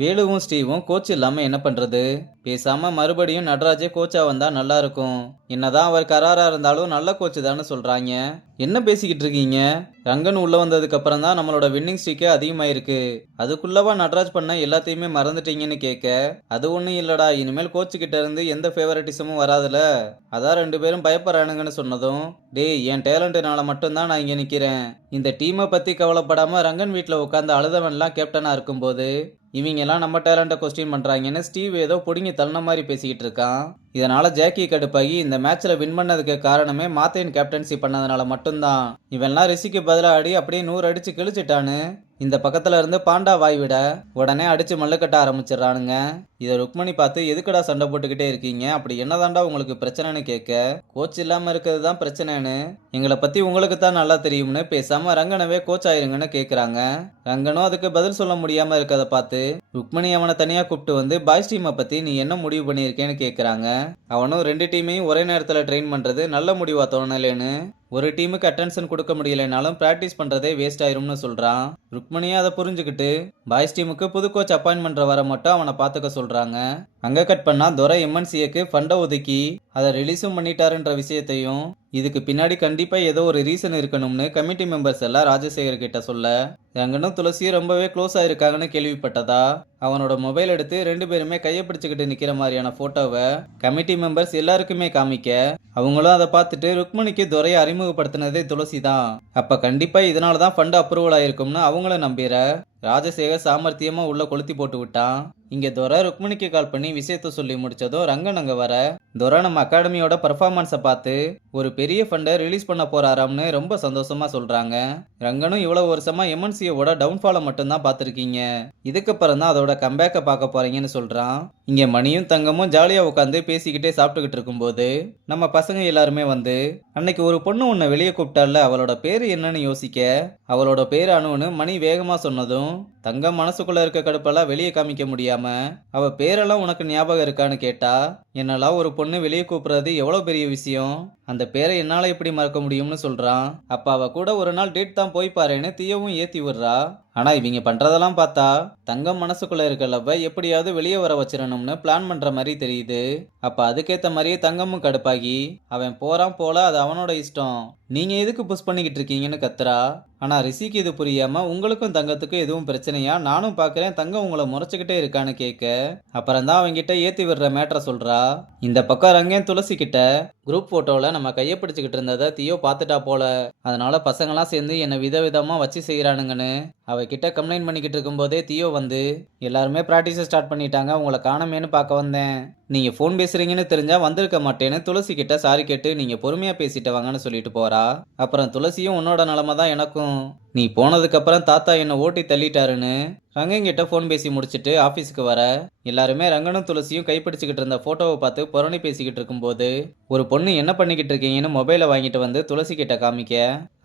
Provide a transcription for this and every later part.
வேலுவும் ஸ்டீவும் coach இல்லாம என்ன பண்றது? பேசாம மறுபடியும் நடராஜே கோச்சா வந்தா நல்லா இருக்கும். என்னதான் அவர் கராரா இருந்தாலும் நல்ல கோச் தான்னு சொல்றாங்க. என்ன பேசிக்கிட்டு இருக்கீங்க? ரங்கன் உள்ள வந்ததுக்கு அப்புறம் தான் நம்மளோட வின்னிங் ஸ்ட்ரீக்கே அதிகமாயிருக்கு. அதுக்குள்ளவா நடராஜ் பண்ண எல்லாத்தையுமே மறந்துட்டீங்கன்னு கேட்க, அது ஒண்ணும் இல்லடா, இனிமேல் கோச்சு கிட்ட இருந்து எந்த ஃபேவரட்டிசமும் வராதுல. அதான் 2 பேரும் பயப்படுறானுங்கன்னு சொன்னதும், டேய் என் டேலண்ட்னால மட்டும்தான் நான் இங்க நிக்கிறேன். இந்த டீமை பத்தி கவலைப்படாம ரங்கன் வீட்ல உட்காந்து அழுதவன்லாம் கேப்டனா இருக்கும்போது இவங்க எல்லாம் நம்ம டேலண்ட்டை கொஸ்டின் பண்றாங்கன்னு ஸ்டீவ் ஏதோ புடுங்கி தள்ளின மாதிரி பேசிக்கிட்டு இருக்கான். இதனால ஜாக்கி கடுப்பாகி இந்த மேட்ச்ல வின் பண்ணதுக்கு காரணமே மாத்தேன் கேப்டன்சி பண்ணதுனால மட்டும்தான். இவன்லாம் ரிஷிக்கு பதிலாக ஆடி அப்படியே 100 அடிச்சு கிழிச்சிட்டான்னு இந்த பக்கத்துல இருந்து பாண்டா வாய் விட உடனே அடிச்சு மல்லு கட்ட ஆரம்பிச்சிடறானுங்க. இதை ருக்மணி பார்த்து எதுக்குடா சண்டை போட்டுக்கிட்டே இருக்கீங்க, அப்படி என்னதாண்டா உங்களுக்கு பிரச்சனைன்னு கேட்க, கோச் இல்லாம இருக்கிறது தான் பிரச்சனைன்னு, எங்களை பத்தி உங்களுக்கு தான் நல்லா தெரியும்னு பேசாம ரங்கனவே கோச் ஆயிருங்கன்னு கேக்குறாங்க. ரங்கனும் அதுக்கு பதில் சொல்ல முடியாம இருக்கதை பார்த்து ருக்மணி அவனை தனியா கூப்பிட்டு வந்து பாய்ஸ் டீமை பத்தி நீ என்ன முடிவு பண்ணியிருக்கேன்னு கேக்குறாங்க. அவனும் 2 டீமையும் ஒரே நேரத்துல ட்ரெயின் பண்றது நல்ல முடிவா தோணலேன்னு, ஒரு டீமுக்கு அட்டென்ஷன் கொடுக்க முடியலைனாலும் பிராக்டிஸ் பண்றதே வேஸ்ட் ஆயிரும்னு சொல்றான். ருக்மணியா அதை புரிஞ்சுக்கிட்டு பாய்ஸ் டீமுக்கு புது கோச் அப்பாயின்ட் பண்ற வர மட்டும் அவனை பாத்துக்க சொல்றாங்க. அங்க கட் பண்ணா துரை எம்என்சிஏக்கு ஃபண்டை ஒதுக்கி அதை ரிலீஸும் பண்ணிட்டாருன்ற விஷயத்தையும், இதுக்கு பின்னாடி கண்டிப்பா ஏதோ ஒரு ரீசன் இருக்கணும்னு கமிட்டி மெம்பர்ஸ் எல்லாம் ராஜசேகர் கிட்ட சொல்ல, ரங்கனும் துளசியும் ரொம்பவே க்ளோஸ் ஆயிருக்காங்கன்னு கேள்விப்பட்டதா அவனோட மொபைல் எடுத்து 2 பேருமே கையை பிடிச்சுக்கிட்டு நிக்கிற மாதிரியான போட்டோவை கமிட்டி மெம்பர்ஸ் எல்லாருக்குமே காமிக்க, அவங்களும் அதை பார்த்துட்டு ருக்மணிக்கு துரையை அறிமுகப்படுத்தினதே துளசி தான், அப்ப கண்டிப்பா இதனாலதான் ஃபண்ட் அப்ரூவல் ஆயிருக்கும்னு அவங்களும் நம்பிற ராஜசேகர் சாமர்த்தியமா உள்ள கொளுத்தி போட்டு விட்டான். இங்க துரை ருக்மணிக்கு கால் பண்ணி விஷயத்த சொல்லி முடிச்சதும் ரங்கன் அங்க வர, துரை நம்ம அகாடமியோட பர்ஃபார்மன்ஸை பார்த்து ஒரு பெரிய ஃபண்டை ரிலீஸ் பண்ண போறாராம்னு ரொம்ப சந்தோஷமா சொல்றாங்க. ரங்கனும் இவ்வளவு வருஷமா எம்என்சியோட டவுன்ஃபாலை மட்டும்தான் பார்த்துருக்கீங்க, இதுக்கப்புறம் தான் அதோட கம்பேக்கை பார்க்க போறீங்கன்னு சொல்றான். இங்க மணியும் தங்கமும் ஜாலியா உட்காந்து பேசிக்கிட்டே சாப்பிட்டுக்கிட்டு இருக்கும்போது நம்ம பசங்க எல்லாருமே வந்து, அன்னைக்கு ஒரு பொண்ணு உன்னை வெளியே கூப்பிட்டால, அவளோட பேரு என்னன்னு யோசிக்க, அவளோட பேரு அணுன்னு மணி வேகமா சொன்னதும் தங்கம் மனசுக்குள்ள இருக்க கடுப்பெல்லாம் வெளியே காமிக்க முடியாம, அவ பேரெல்லாம் உனக்கு ஞாபகம் இருக்கான்னு கேட்டா, என்னெல்லாம் ஒரு பொண்ணு வெளியே கூப்பிடுறது எவ்வளவு பெரிய விஷயம், அந்த பேரை என்னால எப்படி மறக்க முடியும்னு சொல்றான். அப்ப அவ கூட ஒரு நாள் டேட் தான் போய் பாருன்னு தீயவும் ஏத்தி விடுறா. ஆனா இவங்க பண்றதெல்லாம் பார்த்தா தங்கம் மனசுக்குள்ள இருக்க லவ்வ எப்படியாவது வெளியே வர வச்சிடணும்னு பிளான் பண்ற மாதிரி தெரியுது. அப்ப அதுக்கேத்த மாதிரியே தங்கமும் கடுப்பாகி, அவன் போறான் போல, அது அவனோட இஷ்டம், நீங்க எதுக்கு புஷ் பண்ணிக்கிட்டு இருக்கீங்கன்னு கத்துறா. ஆனா ரிஷிக்கு இது புரியாம, உங்களுக்கும் தங்கத்துக்கும் எதுவும் பிரச்சனையா, நானும் பாக்குறேன் தங்கம் உங்களை முறைச்சுக்கிட்டே இருக்கான்னு கேட்க, அப்புறம் தான் அவங்கிட்ட ஏத்தி விடுற மேட்டரை சொல்றா. இந்த பக்கம் ரங்கன் துளசி கிட்ட குரூப் போட்டோல நம்ம கையை பிடிச்சுக்கிட்டு இருந்ததை தீயோ பார்த்துட்டா போல, அதனால பசங்களாம் சேர்ந்து என்னை விதவிதமா வச்சு செய்யறானுங்கன்னு அவகிட்ட கம்ப்ளைண்ட் பண்ணிக்கிட்டு இருக்கும்போதே தீயோ வந்து, எல்லாருமே பிராக்டிஸை ஸ்டார்ட் பண்ணிட்டாங்க, உங்களை காணமேன்னு பார்க்க வந்தேன், நீங்க ஃபோன் பேசுறீங்கன்னு தெரிஞ்சா வந்திருக்க மாட்டேன்னு துளசி கிட்ட சாரி கேட்டு நீங்க பொறுமையா பேசிட்டு வாங்கன்னு சொல்லிட்டு போறா. அப்புறம் துளசியும் உன்னோட நிலைமை தான் எனக்கும், நீ போனதுக்கு அப்புறம் தாத்தா என்ன ஓட்டி தள்ளிட்டாருன்னு ரங்கன் கிட்ட ஃபோன் பேசி முடிச்சுட்டு ஆபீஸ்க்கு வர, எல்லாருமே ரங்கனும் துளசியும் கைப்பிடிச்சுக்கிட்டு இருந்த போட்டோவை பார்த்து புரணி பேசிக்கிட்டு இருக்கும்போது ஒரு பொண்ணு என்ன பண்ணிக்கிட்டு இருக்கீங்கன்னு மொபைலை வாங்கிட்டு வந்து துளசி கிட்ட காமிக்க,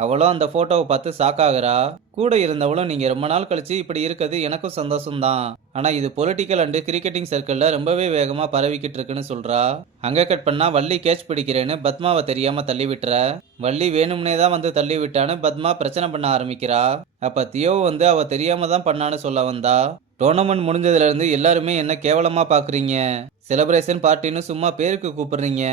அவளும் அந்த போட்டோவை பார்த்து ஷாக்காகிறா. கூட இருந்தவளும் நீங்க ரொம்ப நாள் கழிச்சு இப்படி இருக்கிறது எனக்கும் சந்தோஷம்தான், ஆனா இது பொலிட்டிக்கல் அண்ட் கிரிக்கெட்டிங் சர்க்கிள்ல ரொம்பவே வேகமா பரவிக்கிட்டு இருக்குன்னு சொல்றா. அங்க கட் பண்ணா வள்ளி கேட்ச் பிடிக்கிறேன்னு பத்மாவை தெரியாம தள்ளி விட்டுற, வள்ளி வேணும்னே தான் வந்து தள்ளி விட்டான்னு பத்மா பிரச்சனை பண்ண ஆரம்பிக்கிறா. அப்ப தியோ வந்து அவ தெரியாம தான் பண்ணான்னு சொல்ல வந்தா. டோர்னமெண்ட் முடிஞ்சதுல இருந்து எல்லாருமே என்ன கேவலமா பாக்குறீங்க, செலிப்ரேஷன் பார்ட்டின்னு சும்மா பேருக்கு கூப்பிடுறீங்க,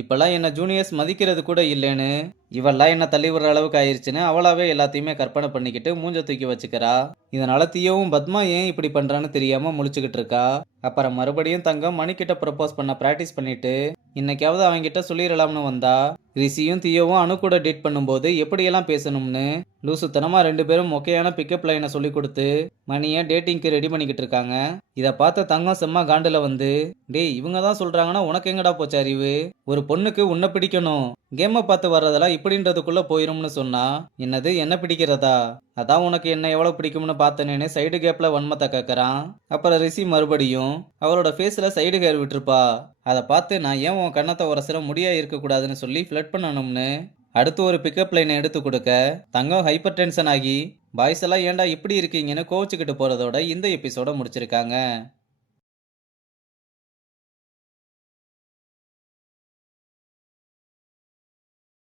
இப்பெல்லாம் என்ன ஜூனியர்ஸ் மதிக்கிறது கூட இல்லைன்னு இவெல்லாம் என்ன தள்ளி விடுற அளவுக்கு ஆயிடுச்சுன்னு அவளாவே எல்லாத்தையுமே கற்பனை பண்ணிக்கிட்டு மூஞ்ச தூக்கி வச்சுக்கிறா. இதனால தீயவும் பத்மா ஏன் இப்படி பண்றான்னு தெரியாம முழிச்சுக்கிட்டு இருக்கா. அப்புறம் மறுபடியும் தங்கம் மணிக்கிட்ட ப்ரப்போஸ் பண்ண பிராக்டிஸ் பண்ணிட்டு இன்னைக்காவது அவங்கிட்ட சொல்லிடலாம்னு வந்தா. ரிஷியும் தீயோவும் அணு கூட டேட் பண்ணும்போது எப்படியெல்லாம் பேசணும்னு லூசுத்தனமா 2 பேரும் மொக்கையான பிக்கப் லைனை சொல்லி கொடுத்து மணியை டேட்டிங்க்கு ரெடி பண்ணிக்கிட்டு இருக்காங்க. இதை பார்த்த தங்கம் செம்ம காண்டுல வந்து, டேய் இவங்க தான் சொல்றாங்கன்னா உனக்கு எங்கடா போச்சு அறிவு, ஒரு பொண்ணுக்கு உன்னை பிடிக்கணும், கேமை பார்த்து வர்றதெல்லாம் இப்படின்றதுக்குள்ள போயிரும்னு சொன்னா, என்னது என்ன பிடிக்கிறதா, அதான் உனக்கு என்ன எவ்வளவு பிடிக்கும்னு பார்த்தனேன்னு சைடு கேப்ல வன்மத்தை கேட்கறான். அப்புறம் ரிஷி மறுபடியும் அவளோட ஃபேஸ்ல சைடு ஹேர் விட்டுருப்பா, அதை பார்த்து நான் ஏன் உன் கண்ணத்தை உரசிற முடியா இருக்கக்கூடாதுன்னு சொல்லி ஃபிளட் பண்ணணும்னு அடுத்து ஒரு பிக்கப் லைனை எடுத்து கொடுக்க, தங்கம் ஹைப்பர் டென்ஷன் ஆகி பாய்ஸ் எல்லாம் ஏன்டா இப்படி இருக்கீங்கன்னு கோவிச்சுக்கிட்டு போறதோட இந்த எபிசோட முடிச்சிருக்காங்க.